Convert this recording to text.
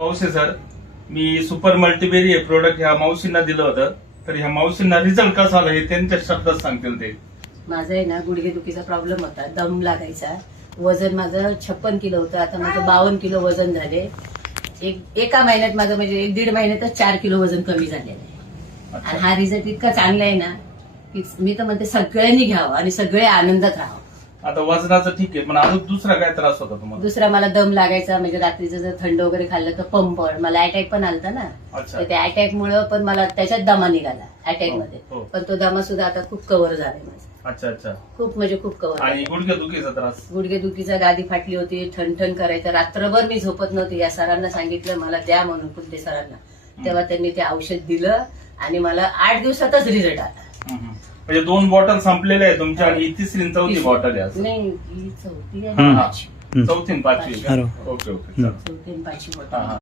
मावशी सर, मी सुपर मल्टीबेरी हे प्रोडक्ट ह्या मावशींना दिलं होतं. तर ह्या मावशींना रिझल्ट कसा आला हे त्यांच्या शब्दात सांगतील ते. माझा आहे ना गुडघेदुखीचा प्रॉब्लेम होता, दम लागायचा. वजन माझं 56 किलो होतं, आता माझं 52 किलो वजन झाले. एका महिन्यात माझं म्हणजे 1-1.5 महिन्यातच 4 किलो वजन कमी झालेलं आहे. आणि हा रिझल्ट इतका चांगला आहे ना की मी तर म्हणते सगळ्यांनी घ्यावं आणि सगळे आनंदात राहावं. आता वजनाचं ठीक आहे, पण अजून दुसरा काय त्रास होता तुम्हाला? दुसरा मला दम लागायचा, म्हणजे रात्रीचं जर थंड वगैरे खाल्लं तर पंपड, मला अटॅक पण आलता ना. अच्छा. तर त्या अटॅक मुळे पण मला त्याच्यात दमा निघाला अटॅक मध्ये. हो. पण तो दमा सुद्धा आता खूप कव्हर झालाय माझा. अच्छा अच्छा. खूप म्हणजे खूप कव्हर. आणि गुडघेदुखीचा त्रास? गुडघेदुखीचा गादी फाटली होती, ठणठण करायचं, रात्रभर मी झोपत नव्हती. या सरांना सांगितलं मला द्या म्हणून, कुलते सरांना. तेव्हा त्यांनी ते औषध दिलं आणि मला 8 दिवसातच रिझल्ट आला. म्हणजे 2 बॉटल संपलेल्या आहे तुमच्या आणि ही तिसरी आणि चौथी बॉटल आहे. नाही, ही चौथी आहे, पाचवी. चौथी आणि पाचवी. बरोबर. Okay okay. चौथी आणि पाचवी बॉटल.